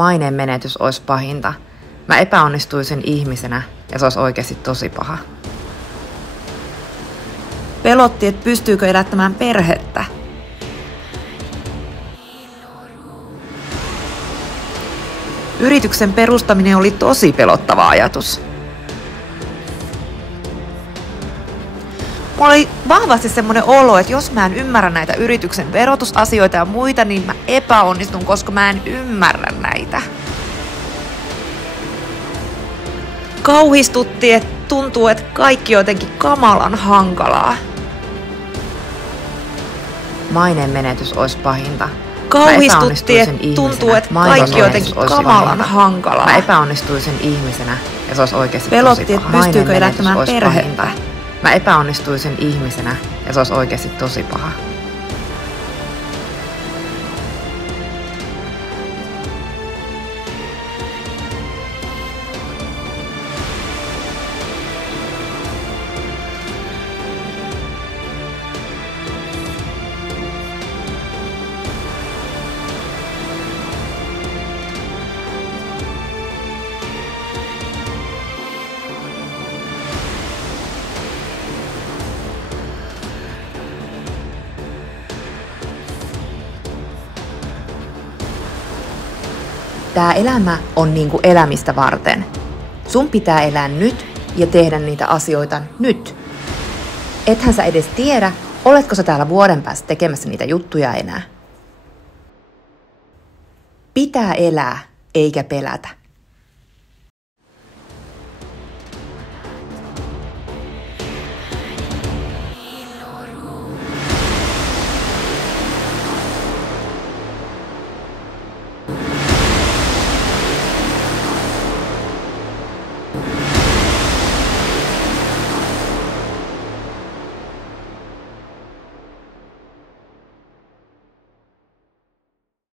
Maineen menetys olisi pahinta. Mä epäonnistuisin ihmisenä ja se olisi oikeasti tosi paha. Pelotti, että pystyykö elättämään perhettä. Yrityksen perustaminen oli tosi pelottava ajatus. Mulla oli vahvasti semmoinen olo, että jos mä en ymmärrä näitä yrityksen verotusasioita ja muita, niin mä epäonnistun, koska mä en ymmärrä näitä. Kauhistutti, että tuntuu, että kaikki on jotenkin kamalan hankalaa. Maineen menetys olisi pahinta. Kauhistutti, että tuntuu, että kaikki on jotenkin kamalan hankalaa. Mä epäonnistuisin ihmisenä ja se olisi oikeasti pelotti, tosi paha. että pystyykö elättämään perhettä. Mä epäonnistuisin ihmisenä ja se olisi oikeasti tosi paha. Tää elämä on niinku elämistä varten. Sun pitää elää nyt ja tehdä niitä asioita nyt. Ethän sä edes tiedä, oletko sä täällä vuoden päästä tekemässä niitä juttuja enää. Pitää elää, eikä pelätä.